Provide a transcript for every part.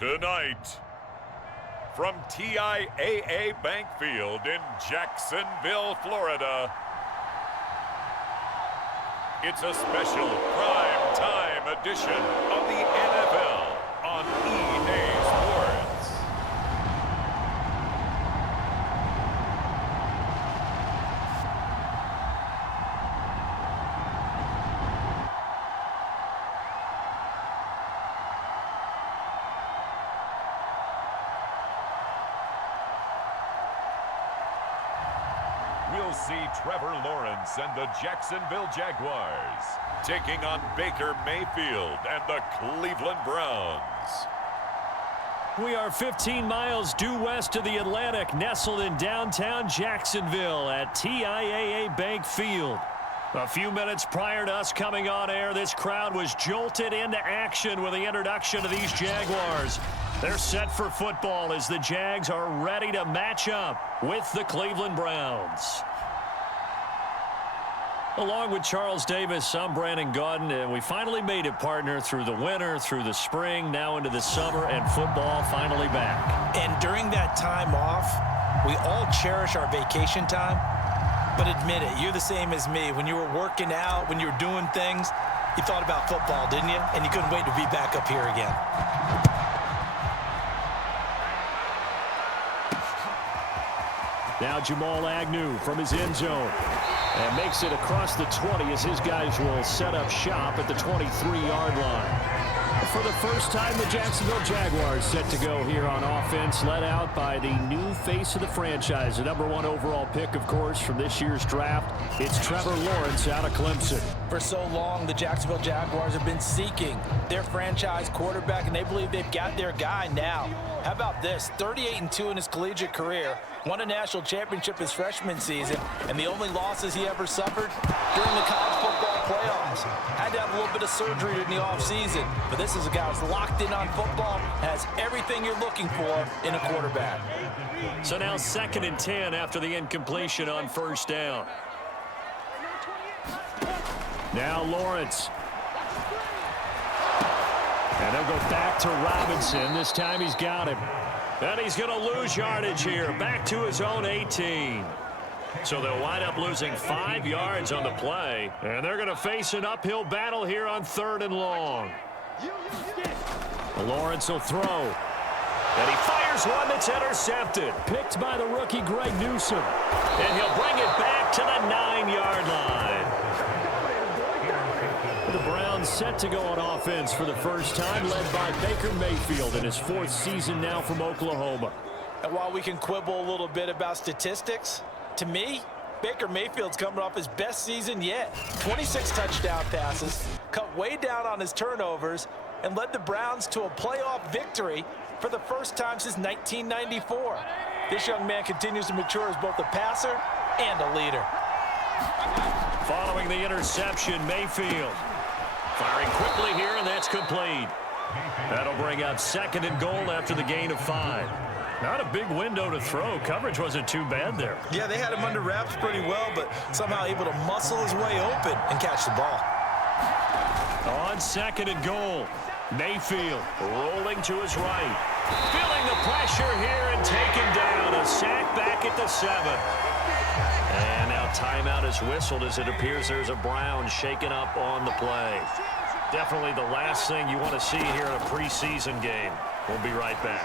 Tonight, from TIAA Bank Field in Jacksonville, Florida, it's a special prime time edition of the NFL on EA Sports. We'll see Trevor Lawrence and the Jacksonville Jaguars taking on Baker Mayfield and the Cleveland Browns. We are 15 miles due west of the Atlantic, nestled in downtown Jacksonville at TIAA Bank Field. A few minutes prior to us coming on air, this crowd was jolted into action with the introduction of these Jaguars. They're set for football as the Jags are ready to match up with the Cleveland Browns. Along with Charles Davis, I'm Brandon Gaudin, and we finally made it, partner, through the winter, through the spring, now into the summer, and football finally back. And during that time off, we all cherish our vacation time. But admit it, you're the same as me. When you were working out, when you were doing things, you thought about football, didn't you? And you couldn't wait to be back up here again. Now Jamal Agnew from his end zone. And makes it across the 20 as his guys will set up shop at the 23-yard line. For the first time, the Jacksonville Jaguars set to go here on offense, led out by the new face of the franchise, the #1 overall pick, of course, from this year's draft. It's Trevor Lawrence out of Clemson. For so long, the Jacksonville Jaguars have been seeking their franchise quarterback, and they believe they've got their guy now. How about this? 38-2 in his collegiate career, won a national championship his freshman season, and the only losses he ever suffered during the college football playoffs. Had to have a little bit of surgery in the offseason, but this is a guy who's locked in on football, has everything you're looking for in a quarterback. So now 2nd and 10 after the incompletion on first down. Now Lawrence. And they'll go back to Robinson. This time he's got him. And he's going to lose yardage here. Back to his own 18. So they'll wind up losing 5 yards on the play. And they're going to face an uphill battle here on 3rd and long. Lawrence will throw. And he fires one that's intercepted. Picked by the rookie Greg Newsome. And he'll bring it back to the 9-yard line. The Browns set to go on offense for the first time, led by Baker Mayfield in his 4th season now from Oklahoma. And while we can quibble a little bit about statistics, to me, Baker Mayfield's coming off his best season yet. 26 touchdown passes, cut way down on his turnovers, and led the Browns to a playoff victory for the first time since 1994. This young man continues to mature as both a passer and a leader. Following the interception, Mayfield firing quickly here, and that's complete. That'll bring up 2nd and goal after the gain of 5. Not a big window to throw. Coverage wasn't too bad there. Yeah, they had him under wraps pretty well, but somehow able to muscle his way open and catch the ball. On 2nd and goal, Mayfield rolling to his right. Feeling the pressure here and taken down. A sack back at the 7. And now timeout is whistled as it appears there's a Brown shaken up on the play. Definitely the last thing you want to see here in a preseason game. We'll be right back.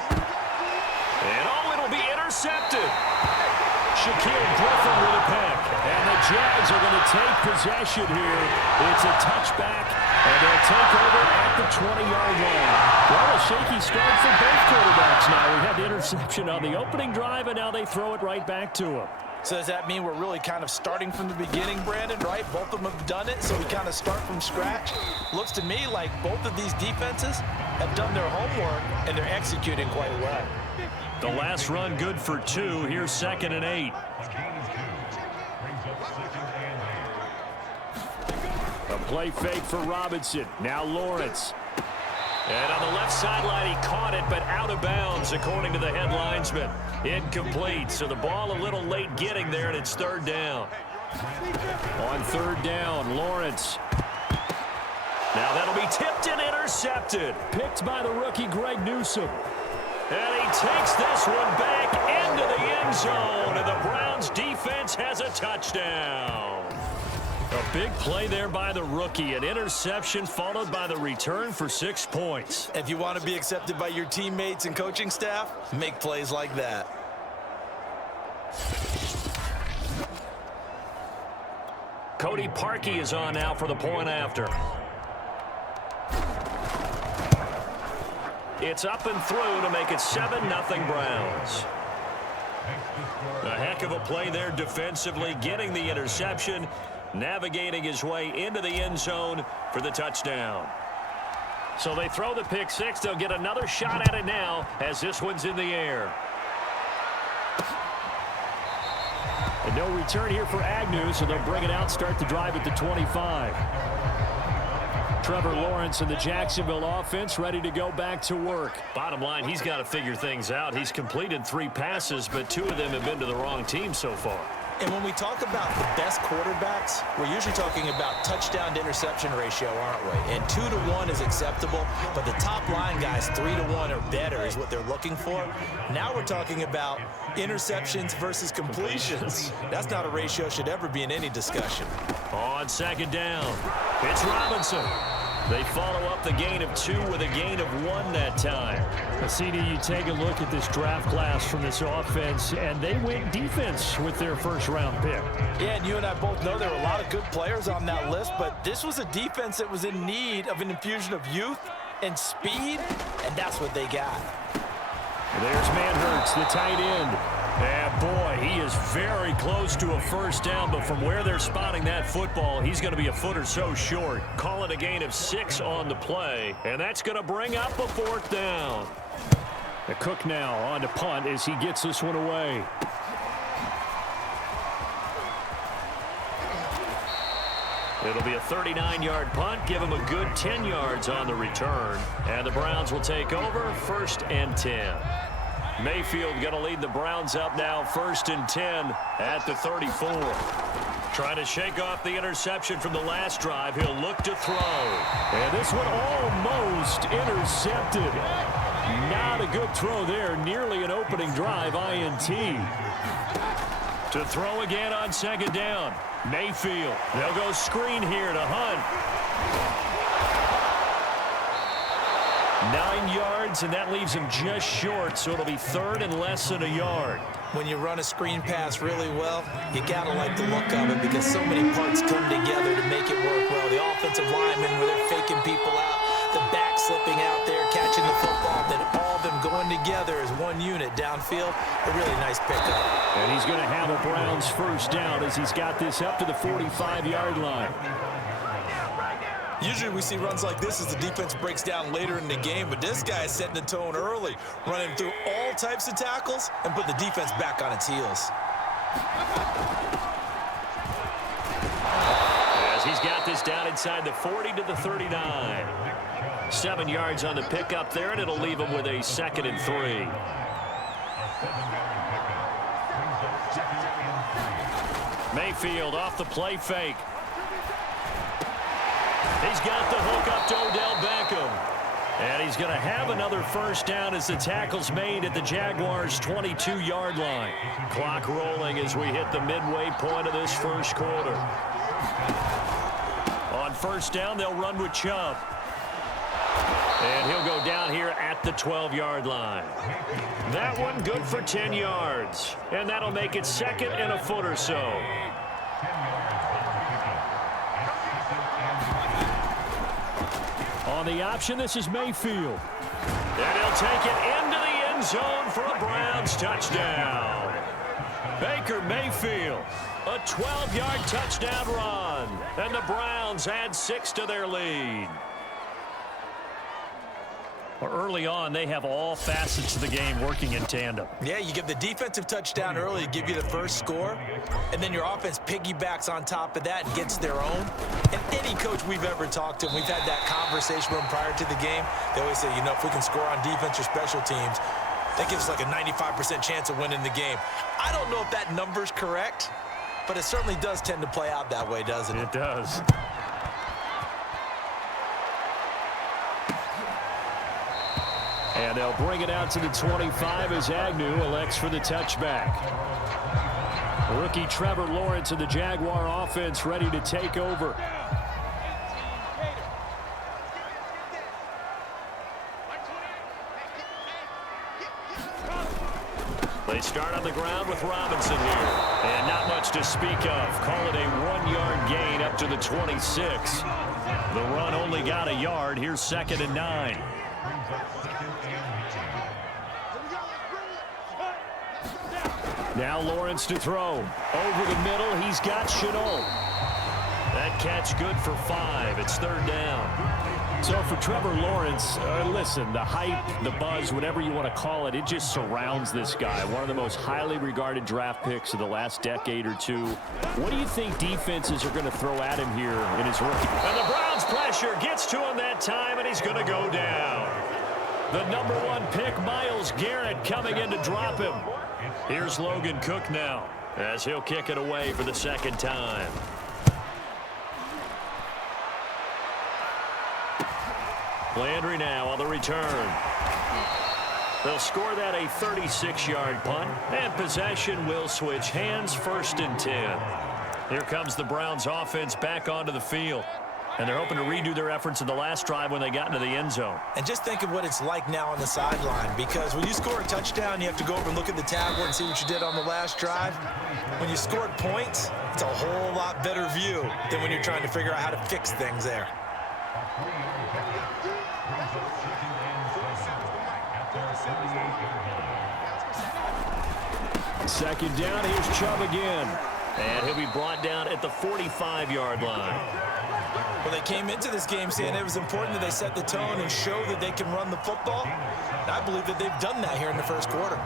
And it'll be intercepted. Shaquille Griffin with a pick. And the Jags are going to take possession here. It's a touchback, and they'll take over at the 20-yard line. Well, a shaky start for both quarterbacks now. We had the interception on the opening drive, and now they throw it right back to him. So does that mean we're really kind of starting from the beginning, Brandon, right? Both of them have done it, so we kind of start from scratch. Looks to me like both of these defenses have done their homework, and they're executing quite well. The last run good for 2. Here's 2nd and 8. A play fake for Robinson. Now Lawrence. And on the left sideline, he caught it, but out of bounds, according to the head linesman. Incomplete, so the ball a little late getting there, and it's 3rd down. On 3rd down, Lawrence. Now that'll be tipped and intercepted. Picked by the rookie Greg Newsome. And he takes this one back into the end zone, and the Browns defense has a touchdown. A big play there by the rookie. An interception followed by the return for 6 points. If you want to be accepted by your teammates and coaching staff, make plays like that. Cody Parkey is on now for the point after. It's up and through to make it 7-0 Browns. A heck of a play there defensively, getting the interception, navigating his way into the end zone for the touchdown. So they throw the pick six. They'll get another shot at it now as this one's in the air. And no return here for Agnew, so they'll bring it out, start the drive at the 25. Trevor Lawrence and the Jacksonville offense ready to go back to work. Bottom line, he's got to figure things out. He's completed 3 passes, but 2 of them have been to the wrong team so far. And when we talk about the best quarterbacks, we're usually talking about touchdown to interception ratio, aren't we? And 2 to 1 is acceptable, but the top line guys, 3 to 1 or better is what they're looking for. Now we're talking about interceptions versus completions. That's not a ratio should ever be in any discussion. On second down, it's Robinson. They follow up the gain of 2 with a gain of 1 that time. CD, you take a look at this draft class from this offense, and they went defense with their first-round pick. Yeah, and you and I both know there were a lot of good players on that list, but this was a defense that was in need of an infusion of youth and speed, and that's what they got. There's Manhurts, the tight end. And boy, he is very close to a first down, but from where they're spotting that football, he's going to be a foot or so short. Call it a gain of 6 on the play, and that's going to bring up a 4th down. The Cook now on to punt as he gets this one away. It'll be a 39-yard punt, give him a good 10 yards on the return, and the Browns will take over 1st and 10. Mayfield going to lead the Browns up now 1st and 10 at the 34. Trying to shake off the interception from the last drive. He'll look to throw. And this one almost intercepted. Not a good throw there. Nearly an opening drive INT. To throw again on second down. Mayfield. They'll go screen here to Hunt. 9 yards, and that leaves him just short, so it'll be 3rd and less than a yard. When you run a screen pass really well, you got to like the look of it because so many parts come together to make it work well. The offensive linemen, where they're faking people out, the back slipping out there, catching the football, then all of them going together as one unit downfield. A really nice pickup. And he's going to have a Browns first down as he's got this up to the 45-yard line. Usually we see runs like this as the defense breaks down later in the game, but this guy is setting the tone early, running through all types of tackles and put the defense back on its heels. As he's got this down inside the 40 to the 39. 7 yards on the pickup there, and it'll leave him with a 2nd and 3. Mayfield off the play fake. He's got the hook up to Odell Beckham. And he's going to have another first down as the tackle's made at the Jaguars' 22-yard line. Clock rolling as we hit the midway point of this first quarter. On first down, they'll run with Chubb. And he'll go down here at the 12-yard line. That one good for 10 yards. And that'll make it 2nd and a foot or so. On the option, this is Mayfield. And he'll take it into the end zone for a Browns touchdown. Baker Mayfield, a 12-yard touchdown run. And the Browns add 6 to their lead. Well, early on, they have all facets of the game working in tandem. Yeah, you give the defensive touchdown early to give you the first score, and then your offense piggybacks on top of that and gets their own. And any coach we've ever talked to, we've had that conversation with them prior to the game, they always say, you know, if we can score on defense or special teams, that gives us like a 95% chance of winning the game. I don't know if that number's correct, but it certainly does tend to play out that way, doesn't it? It does. And they'll bring it out to the 25 as Agnew elects for the touchback. Rookie Trevor Lawrence of the Jaguar offense ready to take over. They start on the ground with Robinson here. And not much to speak of. Call it a 1-yard gain up to the 26. The run only got a yard. Here's 2nd and 9. Now Lawrence to throw. Over the middle, he's got Chenault. That catch good for 5. It's 3rd down. So for Trevor Lawrence, listen, the hype, the buzz, whatever you want to call it, it just surrounds this guy. One of the most highly regarded draft picks of the last decade or two. What do you think defenses are going to throw at him here in his rookie? And the Browns pressure gets to him that time, and he's going to go down. The #1 pick, Myles Garrett, coming in to drop him. Here's Logan Cook now as he'll kick it away for the 2nd time. Landry now on the return. They'll score that a 36-yard punt, and possession will switch hands. 1st and 10. Here comes the Browns offense back onto the field. And they're hoping to redo their efforts in the last drive when they got into the end zone. And just think of what it's like now on the sideline, because when you score a touchdown, you have to go over and look at the tablet and see what you did on the last drive. When you scored points, it's a whole lot better view than when you're trying to figure out how to fix things there. Second down, here's Chubb again. And he'll be brought down at the 45-yard line. Well, they came into this game saying it was important that they set the tone and show that they can run the football. And I believe that they've done that here in the 1st quarter.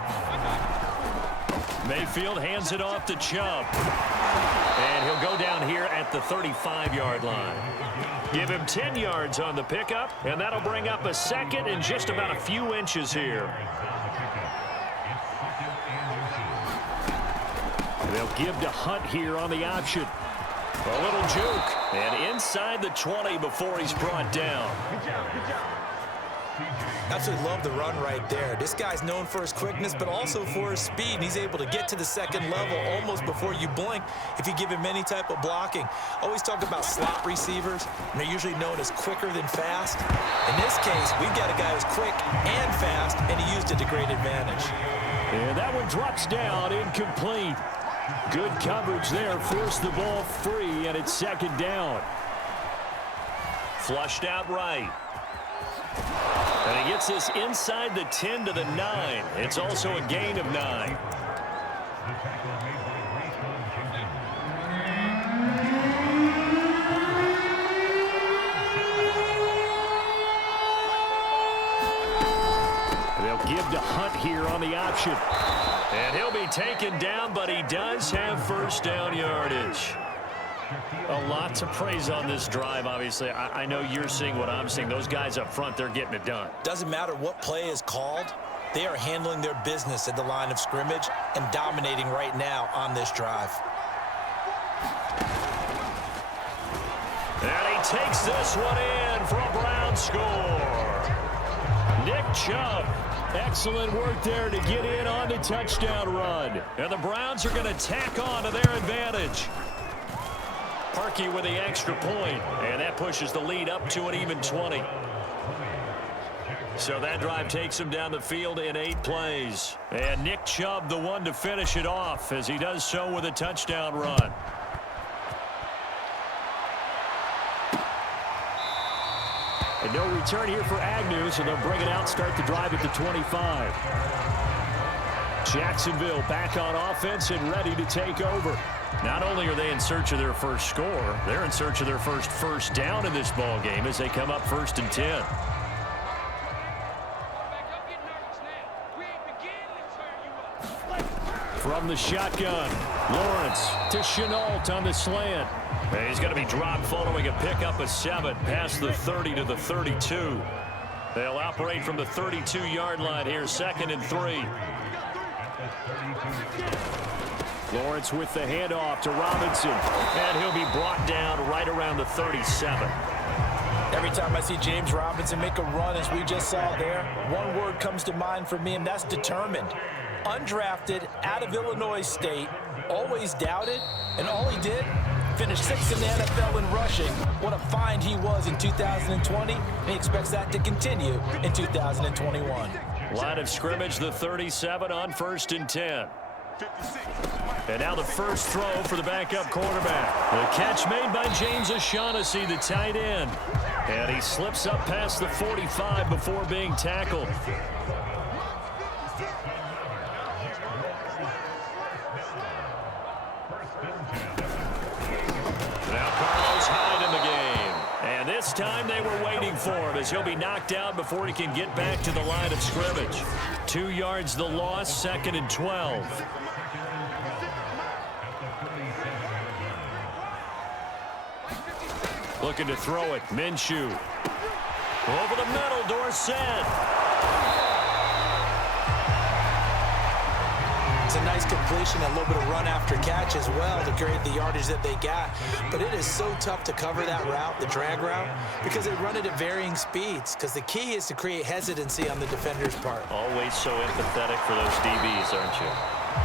Mayfield hands it off to Chubb. And he'll go down here at the 35-yard line. Give him 10 yards on the pickup, and that'll bring up a 2nd and just about a few inches here. They'll give to Hunt here on the option. A little juke. And inside the 20 before he's brought down. Absolutely love the run right there. This guy's known for his quickness, but also for his speed. And he's able to get to the 2nd level almost before you blink if you give him any type of blocking. Always talk about slot receivers, and they're usually known as quicker than fast. In this case, we've got a guy who's quick and fast, and he used it to great advantage. And that one drops down, incomplete. Good coverage there, forced the ball free, and it's 2nd down. Flushed out right. And he gets this inside the 10 to the 9. It's also a gain of 9. They'll give to Hunt here on the option. And he'll be taken down, but he does have 1st down yardage. A lot to praise on this drive, obviously. I know you're seeing what I'm seeing. Those guys up front, they're getting it done. Doesn't matter what play is called. They are handling their business at the line of scrimmage and dominating right now on this drive. And he takes this one in for a Brown score. Nick Chubb. Excellent work there to get in on the touchdown run. And the Browns are going to tack on to their advantage. Parkey with the extra point, and that pushes the lead up to an even 20. So that drive takes him down the field in 8 plays. And Nick Chubb, the one to finish it off, as he does so with a touchdown run. And no return here for Agnew, so they'll bring it out, start the drive at the 25. Jacksonville back on offense and ready to take over. Not only are they in search of their first score, they're in search of their first down in this ball game as they come up 1st and 10. From the shotgun, Lawrence to Chenault on the slant. And he's going to be dropped following a pickup of 7 past the 30 to the 32. They'll operate from the 32-yard line here, 2nd and 3. Lawrence with the handoff to Robinson. And he'll be brought down right around the 37. Every time I see James Robinson make a run, as we just saw there, one word comes to mind for me, and that's determined. Undrafted, out of Illinois State, always doubted, and all he did, finished 6th in the NFL in rushing. What a find he was in 2020, and he expects that to continue in 2021. Line of scrimmage, the 37 on 1st and 10. And now the first throw for the backup quarterback. The catch made by James O'Shaughnessy, the tight end. And he slips up past the 45 before being tackled. Now Carlos Hyde in the game. And this time they were waiting for him, as he'll be knocked out before he can get back to the line of scrimmage. 2 yards the loss, 2nd and 12. Looking to throw it. Minshew. Over the middle, Dorsett. It's a nice completion, a little bit of run after catch as well to create the yardage that they got. But it is so tough to cover that route, the drag route, because they run it at varying speeds. Because the key is to create hesitancy on the defender's part. Always so empathetic for those DBs, aren't you?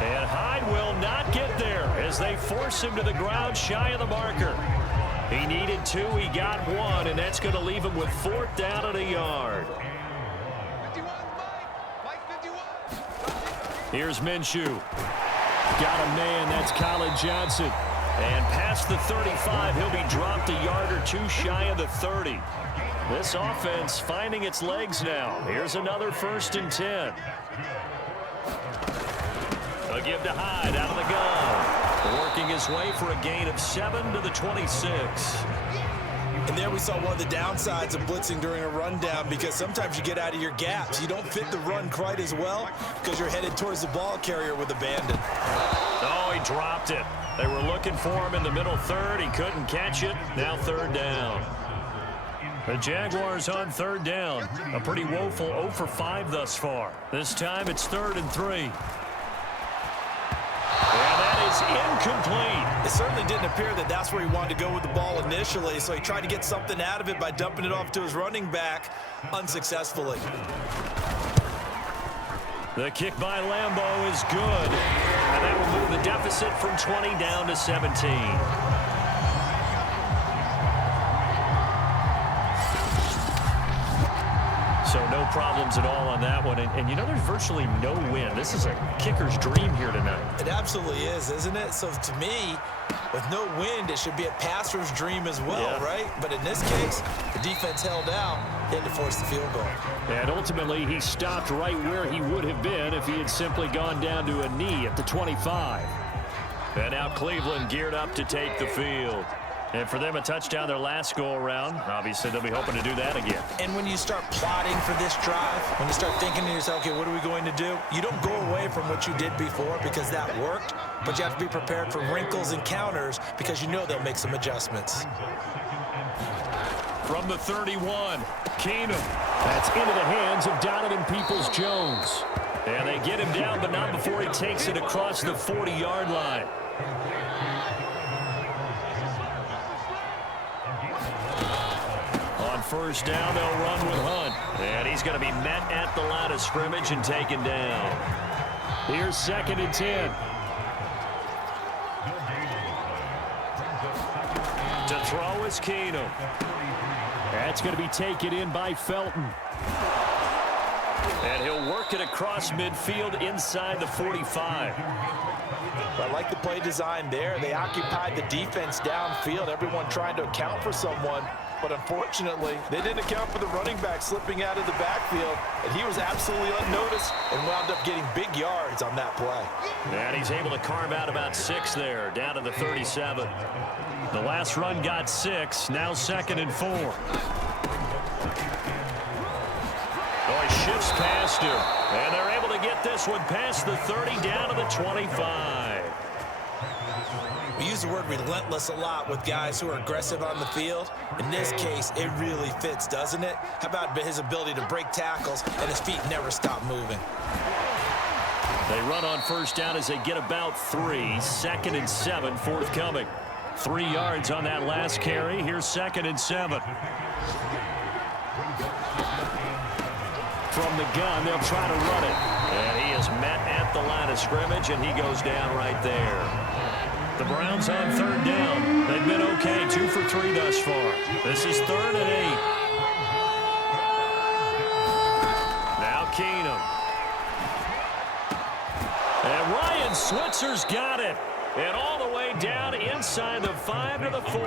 And Hyde will not get there as they force him to the ground shy of the marker. He needed 2, he got 1, and that's going to leave him with 4th down and a yard. Here's Minshew. Got a man, that's Colin Johnson. And past the 35, he'll be dropped a yard or 2 shy of the 30. This offense finding its legs now. Here's another 1st and 10. A give to Hyde out of the gun. Working his way for a gain of 7 to the 26. And there we saw one of the downsides of blitzing during a rundown, because sometimes you get out of your gaps. You don't fit the run quite as well because you're headed towards the ball carrier with abandon. Oh, he dropped it. They were looking for him in the middle third. He couldn't catch it. Now 3rd down. The Jaguars on 3rd down. A pretty woeful 0 for 5 thus far. This time it's 3rd and 3. And that is incomplete. It certainly didn't appear that that's where he wanted to go with the ball initially, so he tried to get something out of it by dumping it off to his running back unsuccessfully. The kick by Lambeau is good. And that will move the deficit from 20 down to 17. So no problems at all on that one. And you know, there's virtually no wind. This is a kicker's dream here tonight. It absolutely is, isn't it? So to me, with no wind, it should be a passer's dream as well, right? But in this case, the defense held out. They had to force the field goal. And ultimately, he stopped right where he would have been if he had simply gone down to a knee at the 25. And now Cleveland geared up to take the field. And for them, a touchdown their last go-around. Obviously, they'll be hoping to do that again. And when you start plotting for this drive, when you start thinking to yourself, okay, what are we going to do? You don't go away from what you did before because that worked, but you have to be prepared for wrinkles and counters because you know they'll make some adjustments. From the 31, Keenum. That's into the hands of Donovan Peoples-Jones. And they get him down, but not before he takes it across the 40-yard line. On 1st down, they'll run with Hunt. And he's going to be met at the line of scrimmage and taken down. Here's 2nd and 10. To throw is Keenum. That's going to be taken in by Felton. And he'll work it across midfield inside the 45. I like the play design there. They occupied the defense downfield, everyone trying to account for someone. But unfortunately, they didn't account for the running back slipping out of the backfield, and he was absolutely unnoticed and wound up getting big yards on that play. And he's able to carve out about 6 there, down to the 37. The last run got 6, now 2nd and 4. Oh, he shifts past him, and they're able to get this one past the 30 down to the 25. We use the word relentless a lot with guys who are aggressive on the field. In this case, it really fits, doesn't it? How about his ability to break tackles and his feet never stop moving? They run on 1st down as they get about 3. 2nd and 7 forthcoming. 3 yards on that last carry. Here's 2nd and 7. From the gun, they'll try to run it. And he is met at the line of scrimmage, and he goes down right there. The Browns on 3rd down. They've been okay, 2 for 3 thus far. This is 3rd and 8. Now Keenum. And Ryan Switzer's got it. And all the way down inside the 5 to the 4.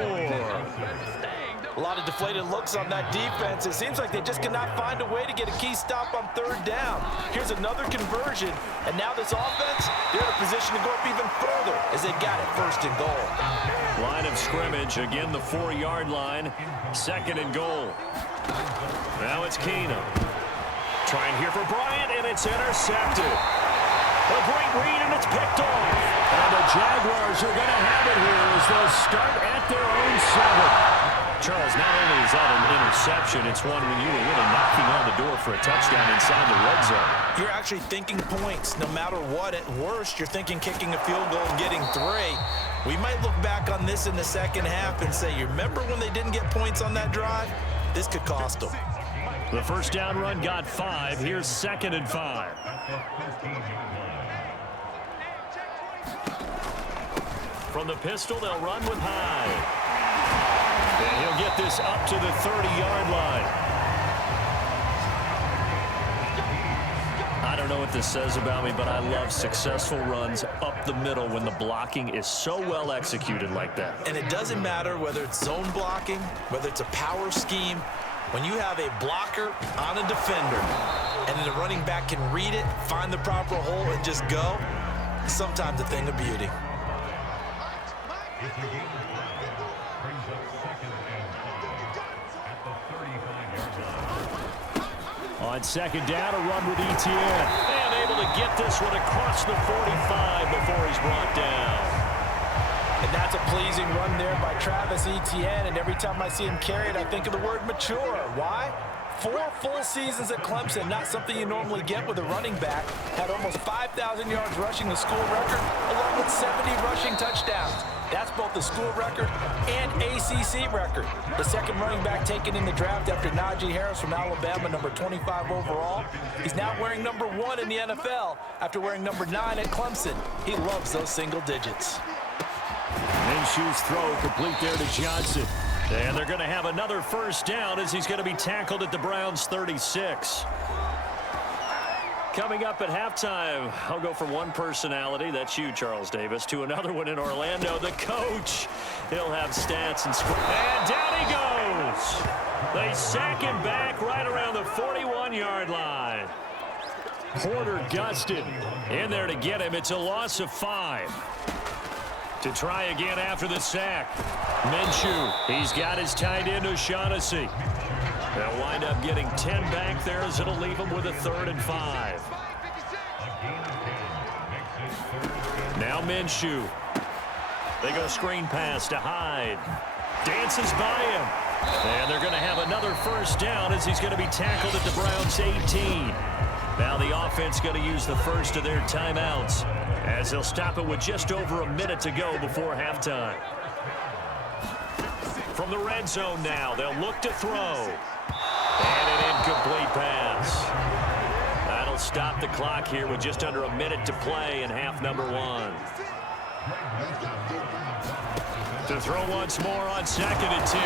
A lot of deflated looks on that defense. It seems like they just cannot find a way to get a key stop on 3rd down. Here's another conversion, and now this offense, they're in a position to go up even further as they got it 1st and goal. Line of scrimmage, again the 4-yard line, 2nd and goal. Now it's Keenum. Trying here for Bryant, and it's intercepted. A great read, and it's picked off. And the Jaguars are going to have it here as they'll start at their own 7. Charles, not only is that an interception, it's one when you were really knocking on the door for a touchdown inside the red zone. You're actually thinking points no matter what. At worst, you're thinking kicking a field goal and getting 3. We might look back on this in the second half and say, you remember when they didn't get points on that drive? This could cost them. The 1st down run got 5. Here's 2nd and 5. From the pistol, they'll run with Hyde. And he'll get this up to the 30-yard line. I don't know what this says about me, but I love successful runs up the middle when the blocking is so well executed like that. And it doesn't matter whether it's zone blocking, whether it's a power scheme. When you have a blocker on a defender and then the running back can read it, find the proper hole, and just go, it's sometimes a thing of beauty. On 2nd down, a run with Etienne. And able to get this one across the 45 before he's brought down. And that's a pleasing run there by Travis Etienne. And every time I see him carry it, I think of the word mature. Why? 4 full seasons at Clemson, not something you normally get with a running back. Had almost 5,000 yards rushing, the school record, along with 70 rushing touchdowns. That's both the school record and ACC record. The 2nd running back taken in the draft after Najee Harris from Alabama, number 25 overall. He's now wearing number 1 in the NFL after wearing number 9 at Clemson. He loves those single digits. Minshew's throw complete there to Johnson. And they're going to have another 1st down as he's going to be tackled at the Browns' 36. Coming up at halftime, I'll go from one personality, that's you, Charles Davis, to another one in Orlando, the coach. He'll have stats and score. And down he goes. They sack him back right around the 41-yard line. Porter gusted in there to get him. It's a loss of 5. To try again after the sack. Minshew, he's got his tight end O'Shaughnessy. They'll wind up getting 10 back there as it'll leave them with a 3rd and 5. Now Minshew. They go screen pass to Hyde. Dances by him. And they're going to have another 1st down as he's going to be tackled at the Browns' 18. Now the offense going to use the first of their timeouts as they'll stop it with just over a minute to go before halftime. From the red zone now, they'll look to throw. And an incomplete pass. That'll stop the clock here with just under a minute to play in half number 1. To throw once more on 2nd and 10.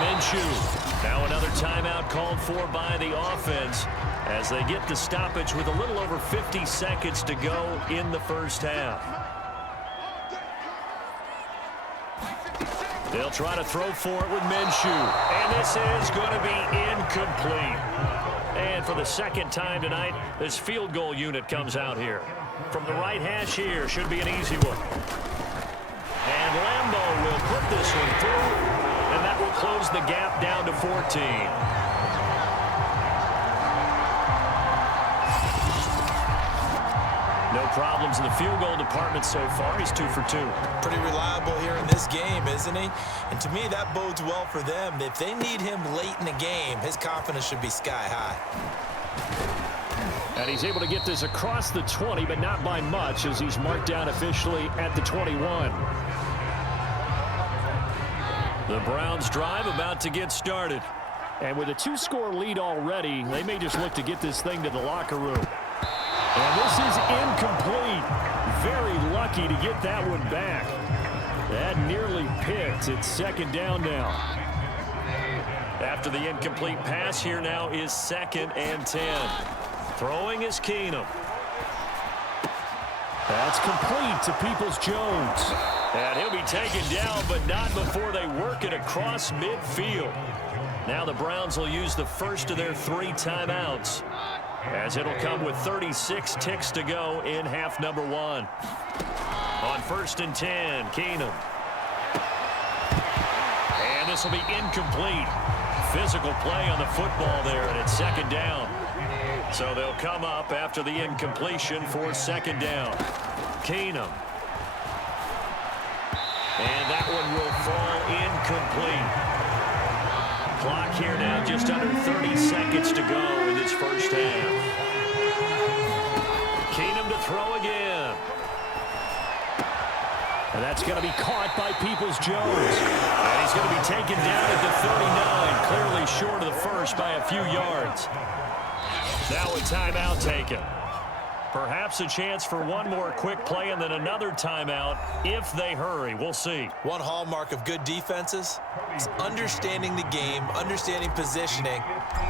Minshew. Now another timeout called for by the offense as they get the stoppage with a little over 50 seconds to go in the 1st half. They'll try to throw for it with Minshew. And this is going to be incomplete. And for the 2nd time tonight, this field goal unit comes out here. From the right hash here, should be an easy one. And Lambeau will put this one through. And that will close the gap down to 14. No problems in the field goal department so far. He's 2 for 2. Pretty reliable here in this game, isn't he? And to me, that bodes well for them. If they need him late in the game, his confidence should be sky high. And he's able to get this across the 20, but not by much as he's marked down officially at the 21. The Browns drive about to get started. And with a 2-score lead already, they may just look to get this thing to the locker room. And this is incomplete. Very lucky to get that one back. That nearly picked. It's second down now. After the incomplete pass, here now is 2nd and 10. Throwing is Keenum. That's complete to Peoples-Jones. And he'll be taken down, but not before they work it across midfield. Now the Browns will use the first of their 3 timeouts, as it'll come with 36 ticks to go in half number 1. On 1st and 10, Keenum. And this will be incomplete. Physical play on the football there, and it's 2nd down. So they'll come up after the incompletion for 2nd down. Keenum. And that one will fall incomplete. Clock here now, just under 30 seconds to go in this first half. Keenum to throw again. And that's going to be caught by Peoples-Jones. And he's going to be taken down at the 39, clearly short of the first by a few yards. Now a timeout taken. Perhaps a chance for one more quick play and then another timeout if they hurry. We'll see. One hallmark of good defenses is understanding the game, understanding positioning,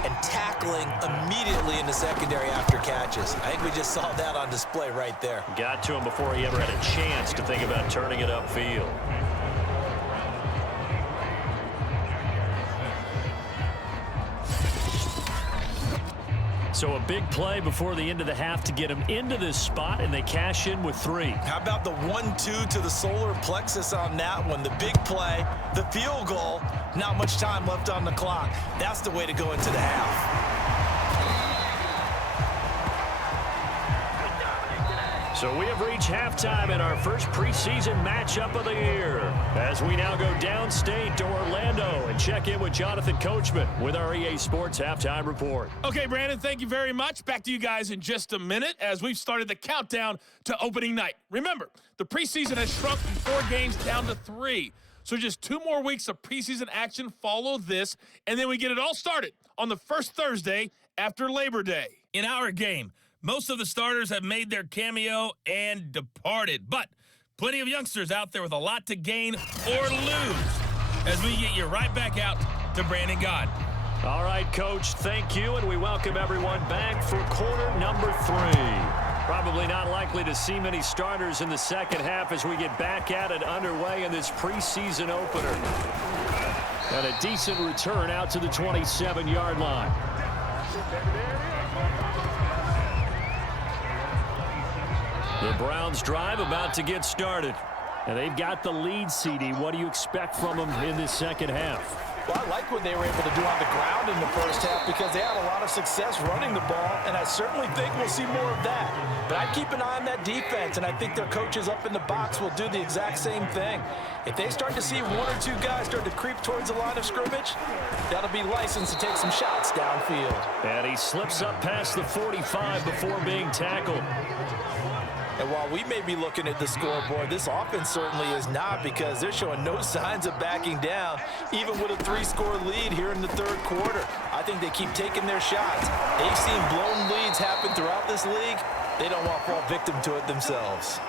and tackling immediately in the secondary after catches. I think we just saw that on display right there. Got to him before he ever had a chance to think about turning it upfield. So a big play before the end of the half to get him into this spot, and they cash in with 3. How about the 1-2 to the solar plexus on that one? The big play, the field goal, not much time left on the clock. That's the way to go into the half. So we have reached halftime in our first preseason matchup of the year, as we now go downstate to Orlando and check in with Jonathan Coachman with our EA Sports Halftime Report. Okay, Brandon, thank you very much. Back to you guys in just a minute as we've started the countdown to opening night. Remember, the preseason has shrunk from 4 games down to 3. So just 2 more weeks of preseason action follow this, and then we get it all started on the first Thursday after Labor Day. In our game, most of the starters have made their cameo and departed, but plenty of youngsters out there with a lot to gain or lose as we get you right back out to Brandon God. All right, Coach, thank you, and we welcome everyone back for quarter number 3. Probably not likely to see many starters in the second half as we get back at it underway in this preseason opener. And a decent return out to the 27-yard line. The Browns drive about to get started. And they've got the lead, CD. What do you expect from them in this second half? Well, I like what they were able to do on the ground in the first half because they had a lot of success running the ball, and I certainly think we'll see more of that. But I'd keep an eye on that defense, and I think their coaches up in the box will do the exact same thing. If they start to see 1 or 2 guys start to creep towards the line of scrimmage, that'll be licensed to take some shots downfield. And he slips up past the 45 before being tackled. And while we may be looking at the scoreboard, this offense certainly is not because they're showing no signs of backing down, even with a 3-score lead here in the third quarter. I think they keep taking their shots. They've seen blown leads happen throughout this league. They don't want to fall victim to it themselves.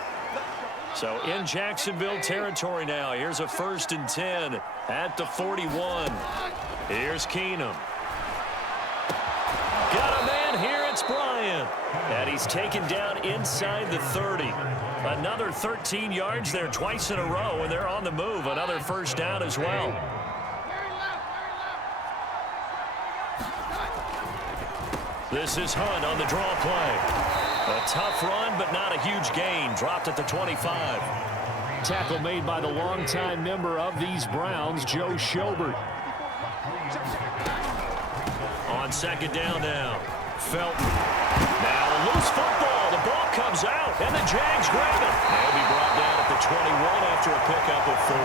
So in Jacksonville territory now, here's a 1st and 10 at the 41. Here's Keenum. Got a man here, it's Bryant. And he's taken down inside the 30. Another 13 yards there twice in a row, and they're on the move. Another first down as well. This is Hunt on the draw play. A tough run, but not a huge gain. Dropped at the 25. Tackle made by the longtime member of these Browns, Joe Schobert. On 2nd down now. Felton. Now a loose football. The ball comes out, and the Jags grab it. They'll be brought down at the 21 after a pickup of 4.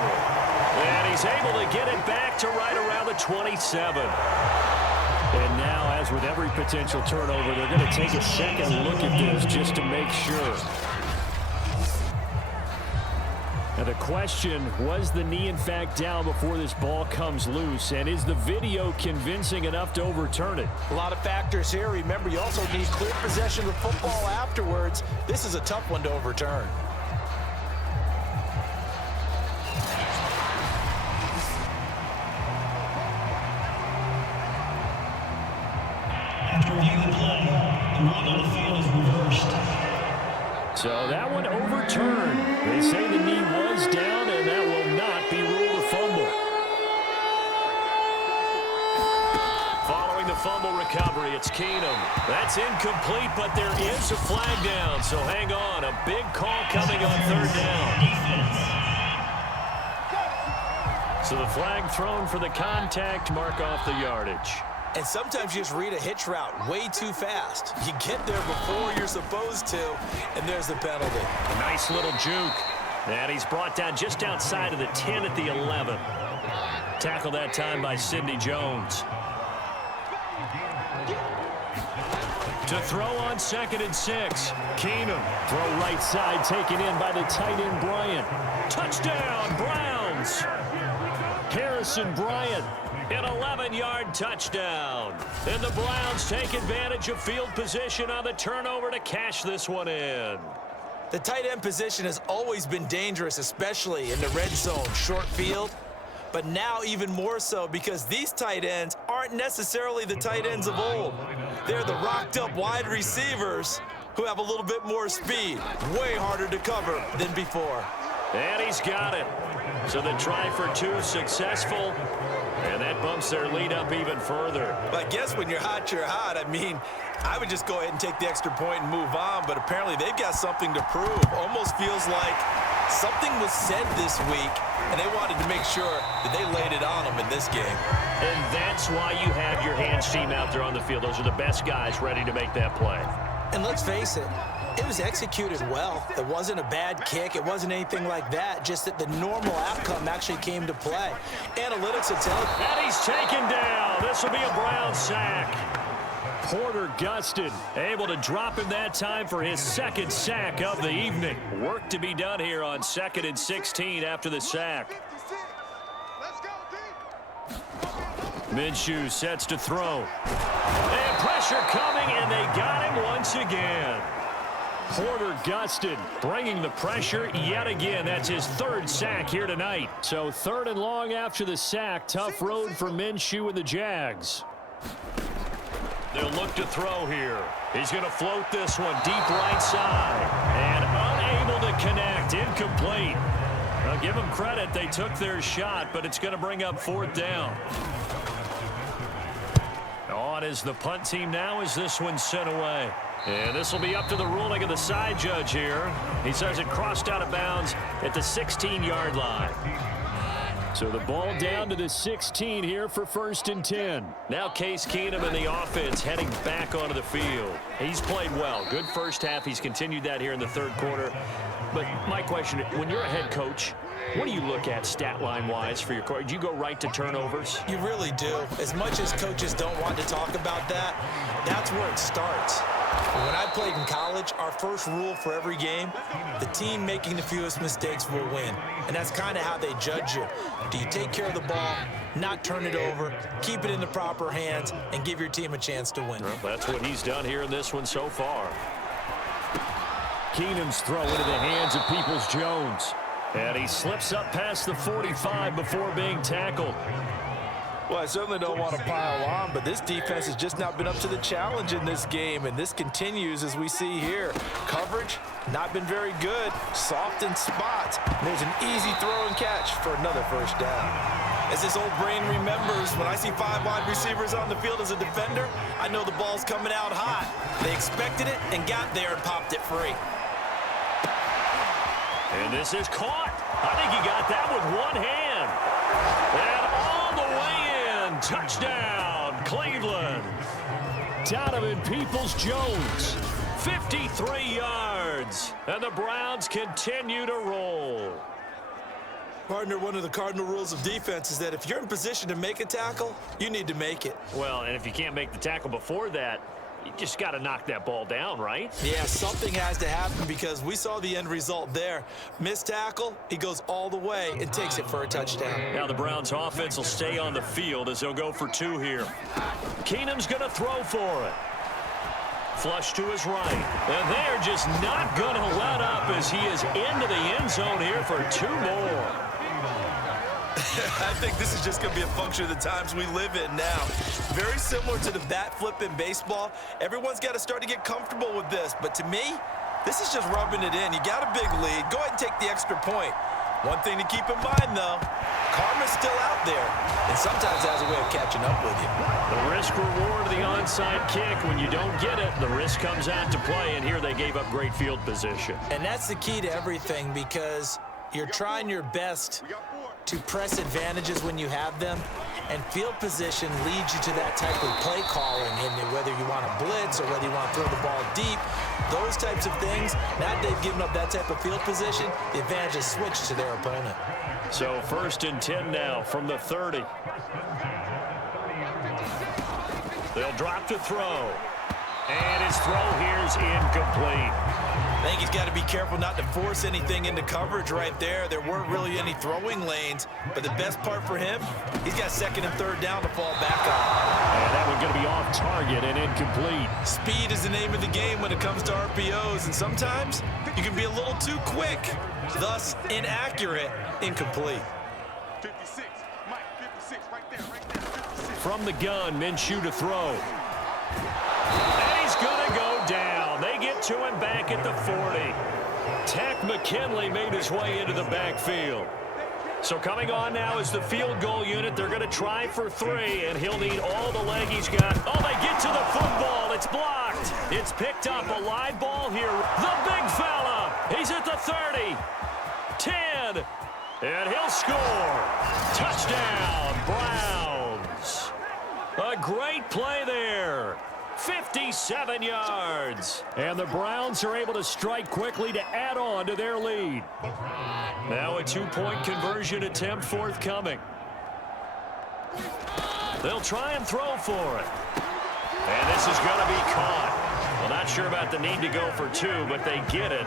And he's able to get it back to right around the 27. And now, as with every potential turnover, they're going to take a second look at this just to make sure. Now the question, was the knee in fact down before this ball comes loose? And is the video convincing enough to overturn it? A lot of factors here. Remember, you also need clear possession of the football afterwards. This is a tough one to overturn. After reviewing the play, the rule on the field is reversed. So that one overturned. They say the knee was down, and that will not be ruled a fumble. Following the fumble recovery, it's Keenum. That's incomplete, but there is a flag down, so hang on. A big call coming on third down. So the flag thrown for the contact, mark off the yardage. And sometimes you just read a hitch route way too fast. You get there before you're supposed to, and there's the penalty. A nice little juke. And he's brought down just outside of the 10 at the 11. Tackled that time by Sidney Jones. To throw on 2nd and 6. Keenum. Throw right side taken in by the tight end Bryant. Touchdown, Browns. Harrison Bryant. An 11-yard touchdown. And the Browns take advantage of field position on the turnover to cash this one in. The tight end position has always been dangerous, especially in the red zone, short field. But now even more so because these tight ends aren't necessarily the tight ends of old. They're the rocked-up wide receivers who have a little bit more speed. Way harder to cover than before. And he's got it. So the try for 2 successful. And that bumps their lead up even further. But I guess when you're hot, you're hot. I mean, I would just go ahead and take the extra point and move on, but apparently they've got something to prove. Almost feels like something was said this week, and they wanted to make sure that they laid it on them in this game. And that's why you have your hands team out there on the field. Those are the best guys ready to make that play. And let's face it, it was executed well. It wasn't a bad kick. It wasn't anything like that. Just that the normal outcome actually came to play. Analytics will tell you. And he's taken down. This will be a Brown sack. Porter Gustin able to drop him that time for his 2nd sack of the evening. Work to be done here on 2nd and 16 after the sack. Minshew sets to throw. And pressure coming, and they got him once again. Porter Gustin bringing the pressure yet again. That's his 3rd sack here tonight. So 3rd and long after the sack. Tough road for Minshew and the Jags. They'll look to throw here. He's going to float this one deep right side. And unable to connect. Incomplete. I'll give them credit. They took their shot, but it's going to bring up 4th down. On is the punt team now as this one's sent away. And this will be up to the ruling of the side judge here. He says it crossed out of bounds at the 16-yard line. So the ball down to the 16 here for 1st and 10. Now Case Keenum and the offense heading back onto the field. He's played well. Good first half. He's continued that here in the 3rd quarter. But my question, when you're a head coach, what do you look at stat line-wise for your coach? Do you go right to turnovers? You really do. As much as coaches don't want to talk about that, that's where it starts. When I played in college, our first rule for every game, the team making the fewest mistakes will win. And that's kind of how they judge you. Do you take care of the ball, not turn it over, keep it in the proper hands, and give your team a chance to win? Well, that's what he's done here in this one so far. Keenum's throw into the hands of Peoples-Jones. And he slips up past the 45 before being tackled. Well, I certainly don't want to pile on, but this defense has just not been up to the challenge in this game, and this continues as we see here. Coverage, not been very good. Soft in spots. There's an easy throw and catch for another 1st down. As this old brain remembers, when I see 5 wide receivers on the field as a defender, I know the ball's coming out hot. They expected it and got there and popped it free. And this is caught. I think he got that with one hand. And all the way in. Touchdown, Cleveland. Donovan Peoples-Jones. 53 yards. And the Browns continue to roll. Partner, one of the cardinal rules of defense is that if you're in position to make a tackle, you need to make it. Well, and if you can't make the tackle before that, you just got to knock that ball down, right? Yeah, something has to happen because we saw the end result there. Missed tackle, he goes all the way and takes it for a touchdown. Now the Browns offense will stay on the field as they'll go for 2 here. Keenum's going to throw for it. Flush to his right. And they're just not going to let up as he is into the end zone here for 2 more. I think this is just going to be a function of the times we live in now. Very similar to the bat flip in baseball. Everyone's got to start to get comfortable with this. But to me, this is just rubbing it in. You got a big lead. Go ahead and take the extra point. One thing to keep in mind, though, karma's still out there, and sometimes has a way of catching up with you. The risk-reward of the onside kick, when you don't get it, the risk comes out to play, and here they gave up great field position. And that's the key to everything because you're trying your best to press advantages when you have them, and field position leads you to that type of play calling, and whether you want to blitz or whether you want to throw the ball deep, those types of things. Now that they've given up that type of field position, the advantage is switched to their opponent. So 1st and 10 now from the 30. They'll drop to throw. And his throw here's incomplete. I think he's got to be careful not to force anything into coverage right there. There weren't really any throwing lanes, but the best part for him, he's got 2nd and 3rd down to fall back on. And that one's going to be off target and incomplete. Speed is the name of the game when it comes to RPOs, and sometimes you can be a little too quick, thus inaccurate, incomplete. 56, Mike, 56, right there, 56. From the gun, Minshew to throw. And he's going to go down. They get to him back at the 40. Tack McKinley made his way into the backfield. So coming on now is the field goal unit. They're going to try for 3, and he'll need all the leg he's got. Oh, they get to the football. It's blocked. It's picked up. A live ball here. The big fella. He's at the 30. 10. And he'll score. Touchdown, Browns. A great play there. 57 yards. And the Browns are able to strike quickly to add on to their lead. Now a 2-point conversion attempt forthcoming. They'll try and throw for it. And this is going to be caught. Well, not sure about the need to go for 2, but they get it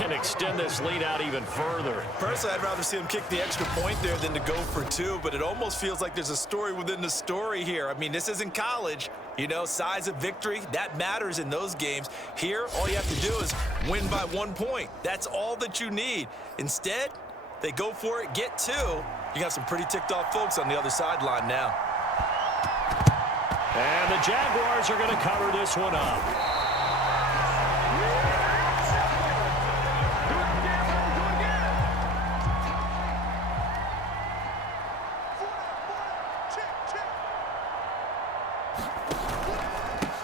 and extend this lead out even further. Personally, I'd rather see him kick the extra point there than to go for 2, but it almost feels like there's a story within the story here. I mean, this isn't college. You know, size of victory, that matters in those games. Here, all you have to do is win by 1 point. That's all that you need. Instead, they go for it, get 2. You got some pretty ticked off folks on the other sideline now. And the Jaguars are going to cover this one up.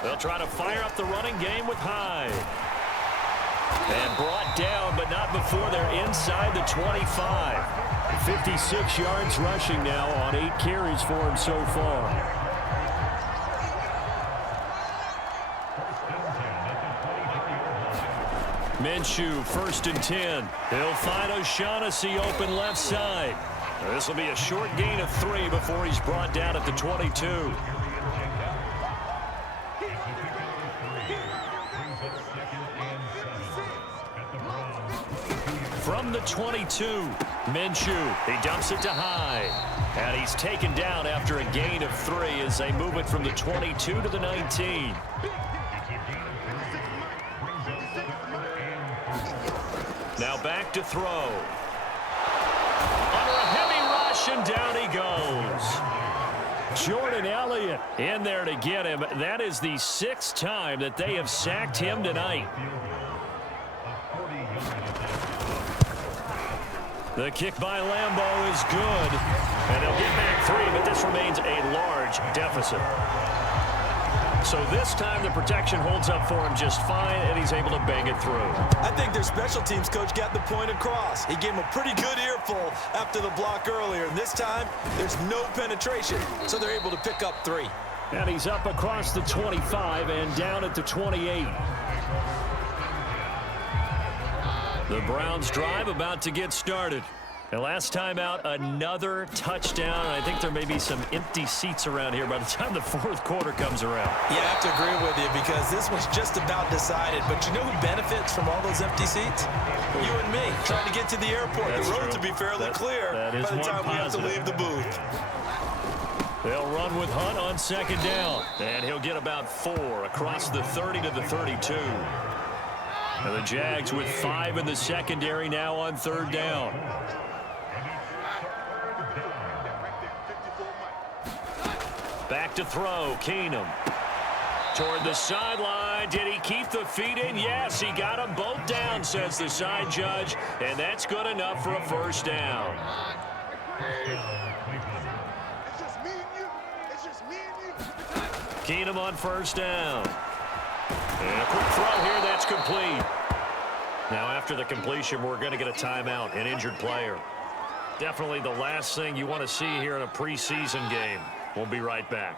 They'll try to fire up the running game with Hyde. And brought down, but not before they're inside the 25. 56 yards rushing now on 8 carries for him so far. Minshew, 1st and 10. He'll find O'Shaughnessy open left side. This will be a short gain of 3 before he's brought down at the 22. From the 22, Minshew, he dumps it to Hyde. And he's taken down after a gain of 3 as they move it from the 22 to the 19. Now back to throw. Under a heavy rush, and down he goes. Jordan Elliott in there to get him. That is the 6th time that they have sacked him tonight. The kick by Lambeau is good. And they'll get back 3, but this remains a large deficit. So this time the protection holds up for him just fine, and he's able to bang it through. I think their special teams coach got the point across. He gave him a pretty good earful after the block earlier, and this time there's no penetration, so they're able to pick up 3. And he's up across the 25 and down at the 28. The Browns drive about to get started. And last time out, another touchdown. I think there may be some empty seats around here by the time the fourth quarter comes around. Yeah, I have to agree with you because this one's just about decided. But you know who benefits from all those empty seats? You and me, trying to get to the airport. That's the roads true. will be fairly clear that is by the one time we have to positive. leave the booth. They'll run with Hunt on second down. And he'll get about 4 across the 30 to the 32. And the Jags with 5 in the secondary now on third down. Back to throw, Keenum. Toward the sideline. Did he keep the feet in? Yes, he got them both down, says the side judge. And that's good enough for a first down. It's just me and you. It's just me and you. Keenum on first down. And a quick throw here, that's complete. Now after the completion, we're going to get a timeout, an injured player. Definitely the last thing you want to see here in a preseason game. We'll be right back.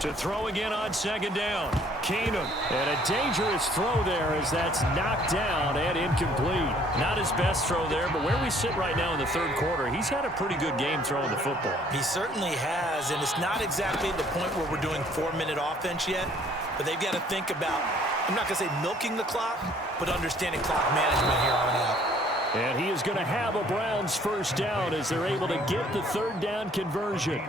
To throw again on second down. Keenum. And a dangerous throw there as that's knocked down and incomplete. Not his best throw there, but where we sit right now in the third quarter, he's had a pretty good game throwing the football. He certainly has, and it's not exactly at the point where we're doing 4-minute offense yet, but they've got to think about, I'm not going to say milking the clock, but understanding clock management here on out. And he is going to have a Browns first down as they're able to get the third down conversion.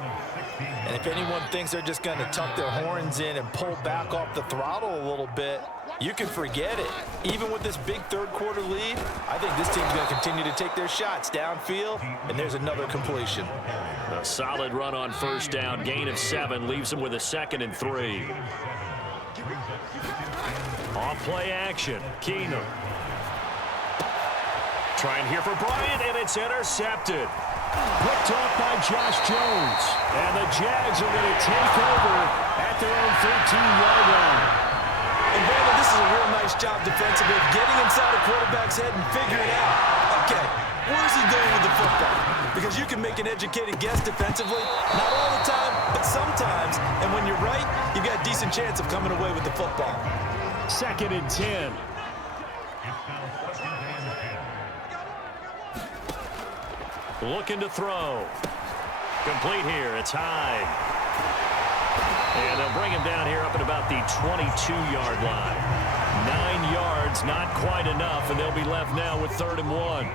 And if anyone thinks they're just going to tuck their horns in and pull back off the throttle a little bit, you can forget it. Even with this big third quarter lead, I think this team's going to continue to take their shots downfield, and there's another completion. A solid run on first down, gain of 7, leaves them with a 2nd and 3. Off play action, Keenum. Trying here for Bryant, and it's intercepted. Picked off by Josh Jones. And the Jags are going to take over at their own 13-yard line. And Brandon, this is a real nice job defensively of getting inside a quarterback's head and figuring out, okay, where's he going with the football? Because you can make an educated guess defensively, not all the time, but sometimes. And when you're right, you've got a decent chance of coming away with the football. 2nd and 10. Looking to throw. Complete here. It's high. And they'll bring him down here up at about the 22-yard line. 9 yards, not quite enough, and they'll be left now with 3rd and 1.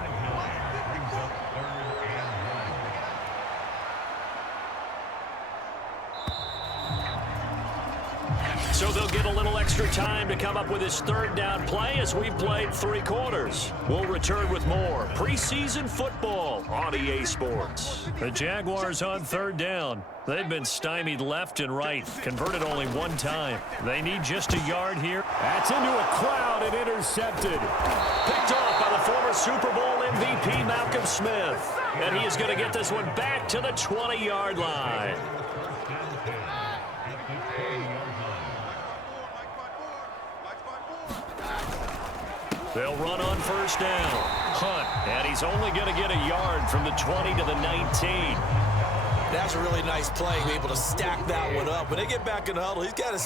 So they'll get a little extra time to come up with his 3rd down play as we've played 3 quarters. We'll return with more preseason football on EA Sports. The Jaguars on 3rd down. They've been stymied left and right, converted only 1 time. They need just a yard here. That's into a crowd and intercepted. Picked off by the former Super Bowl MVP Malcolm Smith. And he is going to get this one back to the 20-yard line. They'll run on first down. Hunt, and he's only going to get a yard from the 20 to the 19. That's a really nice play, be able to stack that one up. When they get back in the huddle, he's got to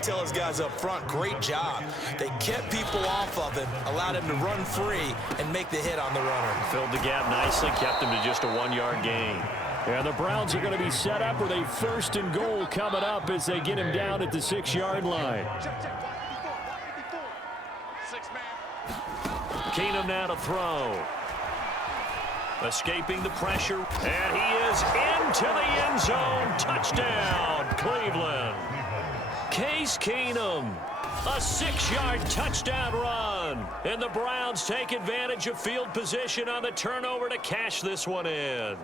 tell his guys up front, great job. They kept people off of him, allowed him to run free and make the hit on the runner. Filled the gap nicely, kept him to just a 1-yard gain. And the Browns are going to be set up with a 1st and goal coming up as they get him down at the 6-yard line. Keenum now to throw. Escaping the pressure, and he is into the end zone. Touchdown, Cleveland. Case Keenum, a 6-yard touchdown run. And the Browns take advantage of field position on the turnover to cash this one in.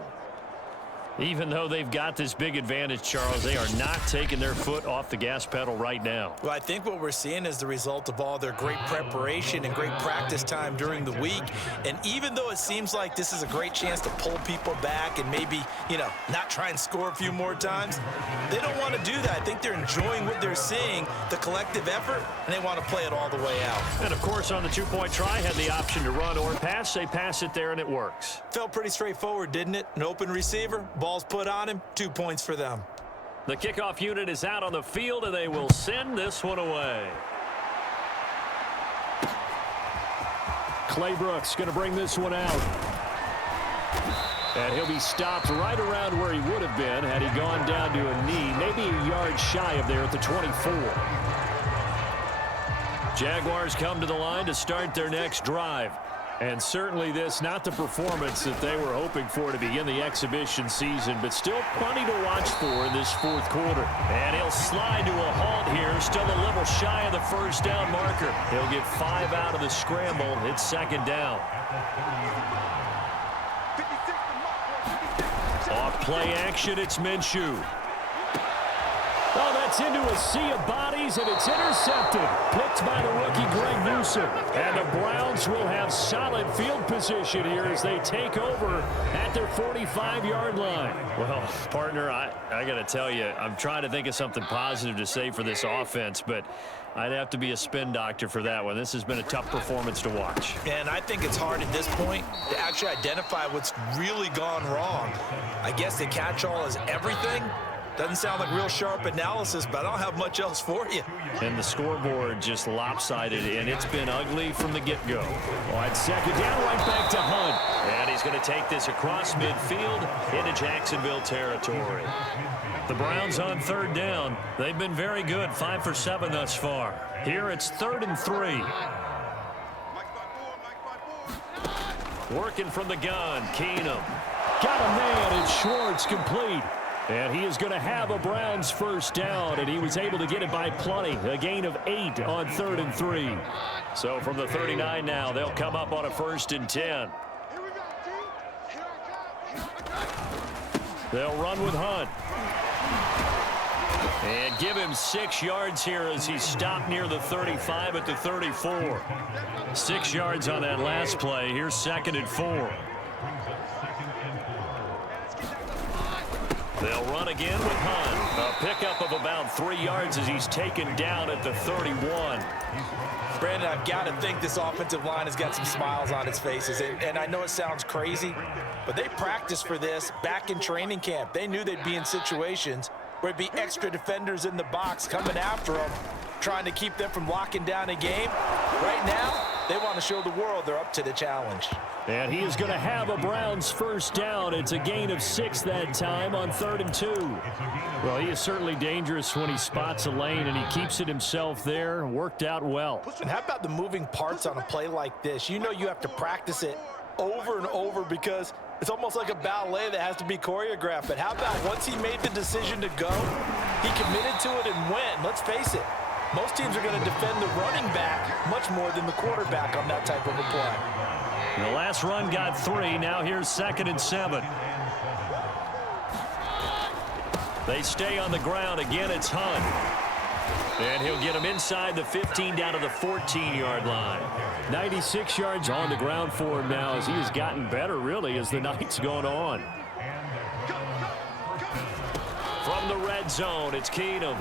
Even though they've got this big advantage, Charles, they are not taking their foot off the gas pedal right now. Well, I think what we're seeing is the result of all their great preparation and great practice time during the week. And even though it seems like this is a great chance to pull people back and maybe, not try and score a few more times, they don't want to do that. I think they're enjoying what they're seeing, the collective effort, and they want to play it all the way out. And, of course, on the 2-point try, had the option to run or pass. They pass it there, and it works. Felt pretty straightforward, didn't it? An open receiver, ball's put on him, 2 points for them. The kickoff unit is out on the field, and they will send this one away. Claybrooks going to bring this one out. And he'll be stopped right around where he would have been had he gone down to a knee, maybe a yard shy of there at the 24. Jaguars come to the line to start their next drive. And certainly this, not the performance that they were hoping for to begin the exhibition season, but still plenty to watch for in this fourth quarter. And he'll slide to a halt here, still a little shy of the first down marker. He'll get 5 out of the scramble. It's second down. Off play action, it's Minshew. Oh, that's into a sea of bodies, and it's intercepted. Picked by the rookie Greg Newsome. And the Browns will have solid field position here as they take over at their 45-yard line. Well, partner, I got to tell you, I'm trying to think of something positive to say for this offense, but I'd have to be a spin doctor for that one. This has been a tough performance to watch. And I think it's hard at this point to actually identify what's really gone wrong. I guess the catch-all is everything. Doesn't sound like real sharp analysis, but I don't have much else for you. And the scoreboard just lopsided, and it's been ugly from the get-go. On second down, right back to Hunt. And he's going to take this across midfield into Jacksonville territory. The Browns on third down. They've been very good, 5 for 7 thus far. Here it's 3rd and 3. Working from the gun, Keenum. Got a man, and Schwartz complete. And he is going to have a Browns first down, and he was able to get it by plenty. A gain of 8 on 3rd and 3. So from the 39 now, they'll come up on a 1st and 10. They'll run with Hunt. And give him 6 yards here as he stopped near the 35 at the 34. 6 yards on that last play. Here's 2nd and 4. They'll run again with Hunt. A pickup of about 3 yards as he's taken down at the 31. Brandon, I've got to think this offensive line has got some smiles on its faces. And I know it sounds crazy, but they practiced for this back in training camp. They knew they'd be in situations where it'd be extra defenders in the box coming after them, trying to keep them from locking down a game. Right now, they want to show the world they're up to the challenge. And he is going to have a Browns first down. It's a gain of 6 that time on 3rd and 2. Well, he is certainly dangerous when he spots a lane, and he keeps it himself there. Worked out well. And how about the moving parts on a play like this? You know you have to practice it over and over because it's almost like a ballet that has to be choreographed. But how about once he made the decision to go, he committed to it and went. Let's face it, most teams are going to defend the running back much more than the quarterback on that type of a play. The last run got 3. Now here's 2nd and 7. They stay on the ground. Again, it's Hunt. And he'll get him inside the 15 down to the 14-yard line. 96 yards on the ground for him now as he has gotten better, really, as the night's gone on. From the red zone, it's Keenum.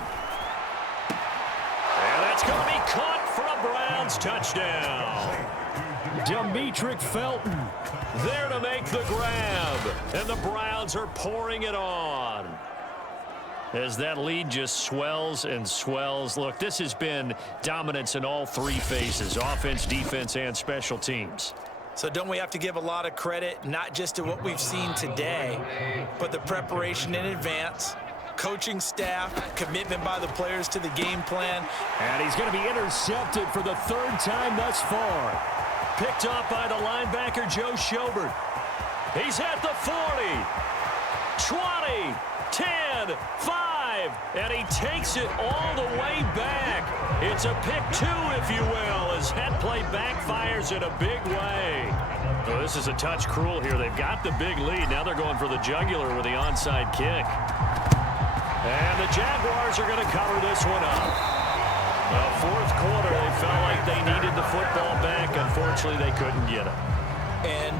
And that's going to be caught for a Browns touchdown. Demetric Felton there to make the grab. And the Browns are pouring it on. As that lead just swells and swells. Look, this has been dominance in all 3 phases, offense, defense, and special teams. So don't we have to give a lot of credit, not just to what we've seen today, but the preparation in advance, coaching staff, commitment by the players to the game plan. And he's going to be intercepted for the 3rd time thus far. Picked off by the linebacker, Joe Schobert. He's at the 40, 20, 10, 5, and he takes it all the way back. It's a pick 2, if you will, as that play backfires in a big way. Well, this is a touch cruel here. They've got the big lead. Now they're going for the jugular with the onside kick. And the Jaguars are going to cover this one up. Fourth quarter, they felt like they needed the football back. Unfortunately, they couldn't get it. And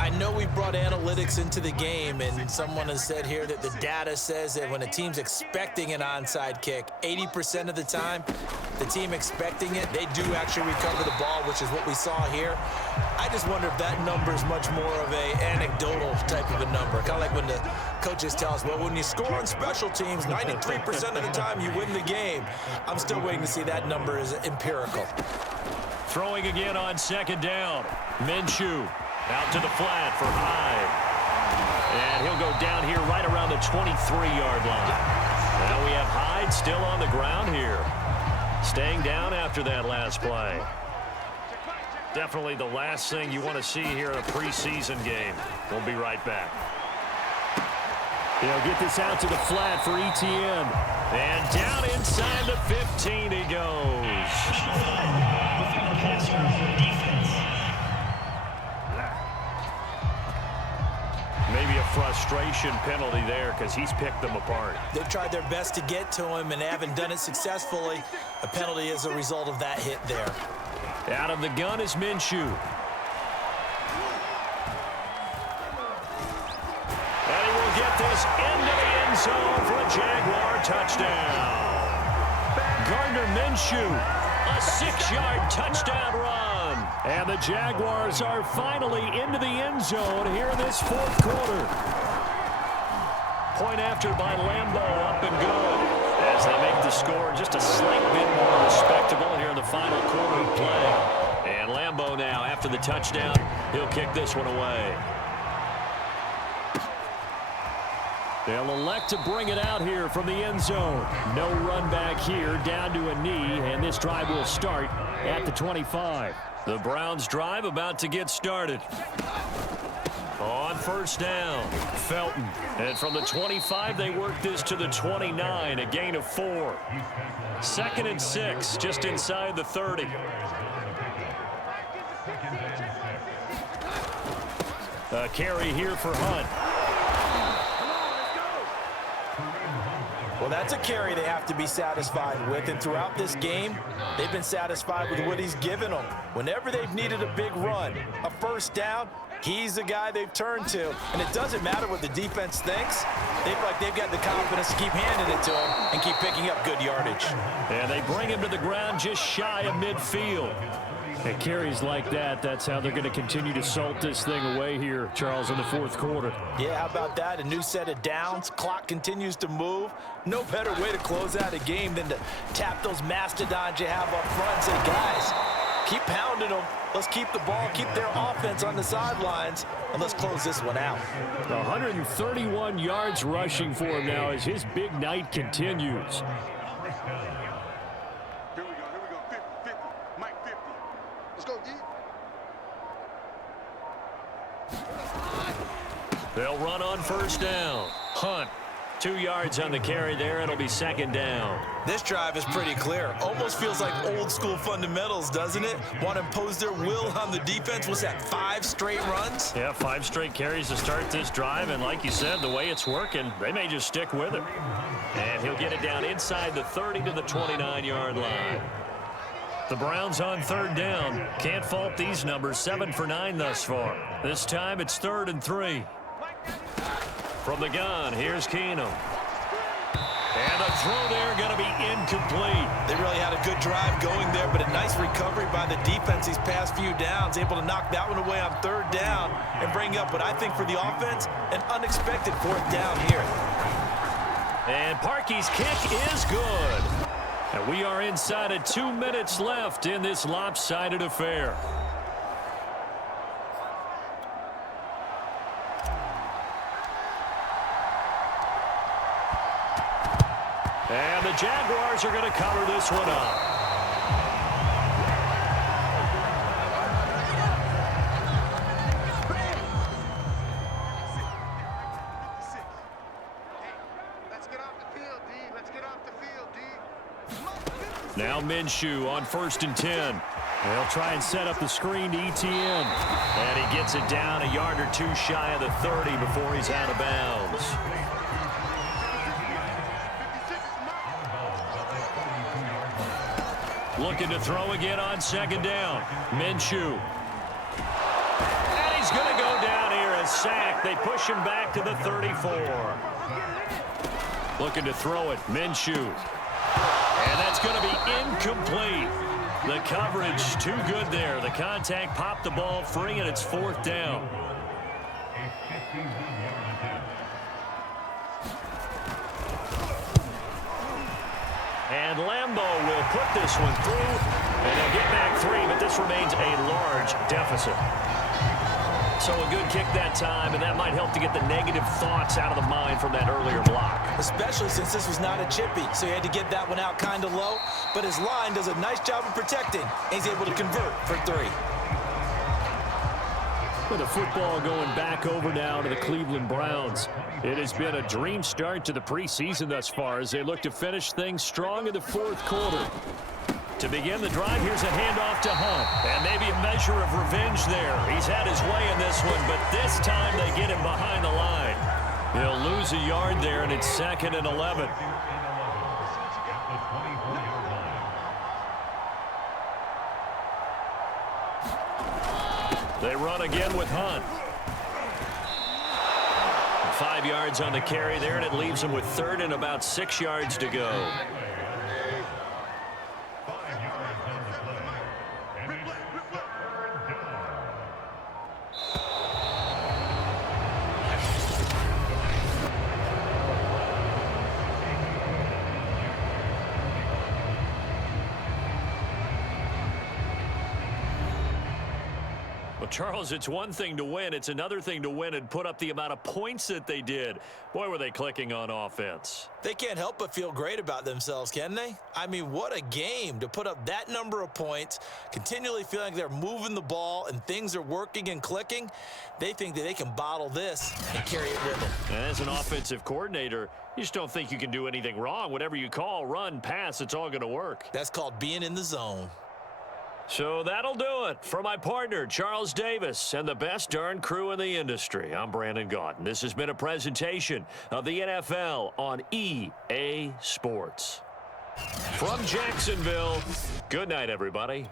I know we brought analytics into the game, and someone has said here that the data says that when a team's expecting an onside kick, 80% of the time, the team expecting it, they do actually recover the ball, which is what we saw here. I just wonder if that number is much more of a anecdotal type of a number. Kind of like when the coaches tell us, well, when you score on special teams, 93% of the time you win the game. I'm still waiting to see that number is empirical. Throwing again on second down. Minshew out to the flat for Hyde. And he'll go down here right around the 23-yard line. Now we have Hyde still on the ground here. Staying down after that last play. Definitely the last thing you want to see here in a preseason game. We'll be right back. They'll get this out to the flat for ETN. And down inside the 15 he goes. Maybe a frustration penalty there because he's picked them apart. They've tried their best to get to him and haven't done it successfully. A penalty is a result of that hit there. Out of the gun is Minshew. And he will get this into the end zone for a Jaguar touchdown. Gardner Minshew, a 6-yard touchdown run. And the Jaguars are finally into the end zone here in this fourth quarter. Point after by Lambo, up and good. As they make the score just a slight bit more respectable here in the final quarter of play. And Lambo now, after the touchdown, he'll kick this one away. They'll elect to bring it out here from the end zone. No run back here, down to a knee, and this drive will start at the 25. The Browns drive about to get started. On first down, Felton. And from the 25, they work this to the 29, a gain of 4. 2nd and 6, just inside the 30. A carry here for Hunt. Well, that's a carry they have to be satisfied with, and throughout this game, they've been satisfied with what he's given them. Whenever they've needed a big run, a first down, he's the guy they've turned to, and it doesn't matter what the defense thinks. They feel like they've got the confidence to keep handing it to him and keep picking up good yardage. And they bring him to the ground just shy of midfield. At carries like that, that's how they're going to continue to salt this thing away here, Charles, in the fourth quarter. Yeah, how about that? A new set of downs. Clock continues to move. No better way to close out a game than to tap those mastodons you have up front and say, guys, keep pounding them. Let's keep the ball, keep their offense on the sidelines, and let's close this one out. 131 yards rushing for him now as his big night continues. Here we go. 50, 50. Mike, 50. Let's go, D. They'll run on first down. Hunt, 2 yards on the carry there. It'll be 2nd down. This drive is pretty clear. Almost feels like old school fundamentals, doesn't it? Want to impose their will on the defense. What's that, 5 straight runs? Yeah, 5 straight carries to start this drive. And like you said, the way it's working, they may just stick with it. And he'll get it down inside the 30 to the 29-yard line. The Browns on 3rd down. Can't fault these numbers. 7 for 9 thus far. This time it's 3rd and 3. From the gun, here's Keenum. And a throw there going to be incomplete. They really had a good drive going there, but a nice recovery by the defense these past few downs, able to knock that one away on 3rd down and bring up what I think for the offense, an unexpected 4th down here. And Parkey's kick is good. And we are inside of 2 minutes left in this lopsided affair. And the Jaguars are going to cover this one up. Let's get off the field, D. Let's get off the field, D. Now Minshew on 1st and 10. They'll try and set up the screen to ETN. And he gets it down a yard or 2 shy of the 30 before he's out of bounds. Looking to throw again on 2nd down. Minshew. And he's going to go down here and sacked. They push him back to the 34. Looking to throw it. Minshew. And that's going to be incomplete. The coverage too good there. The contact popped the ball free, and it's 4th down. And Lambo will put this one through And they'll get back 3, but this remains a large deficit. So a good kick that time, and that might help to get the negative thoughts out of the mind from that earlier block. Especially since this was not a chippy, so he had to get that one out kind of low. But his line does a nice job of protecting, and he's able to convert for 3. With the football going back over now to the Cleveland Browns. It has been a dream start to the preseason thus far as they look to finish things strong in the 4th quarter. To begin the drive, here's a handoff to Hunt. And maybe a measure of revenge there. He's had his way in this one, but this time they get him behind the line. He'll lose a yard there, and it's 2nd and 11. They run again with Hunt. 5 yards on the carry there, and it leaves him with 3rd and about 6 yards to go. Charles, it's one thing to win. It's another thing to win and put up the amount of points that they did. Boy, were they clicking on offense. They can't help but feel great about themselves, can they? I mean, what a game to put up that number of points, continually feeling like they're moving the ball and things are working and clicking. They think that they can bottle this and carry it with them. And as an offensive coordinator, you just don't think you can do anything wrong. Whatever you call, run, pass, it's all going to work. That's called being in the zone. So that'll do it for my partner, Charles Davis, and the best darn crew in the industry. I'm Brandon Gaudin. This has been a presentation of the NFL on EA Sports. From Jacksonville, good night, everybody.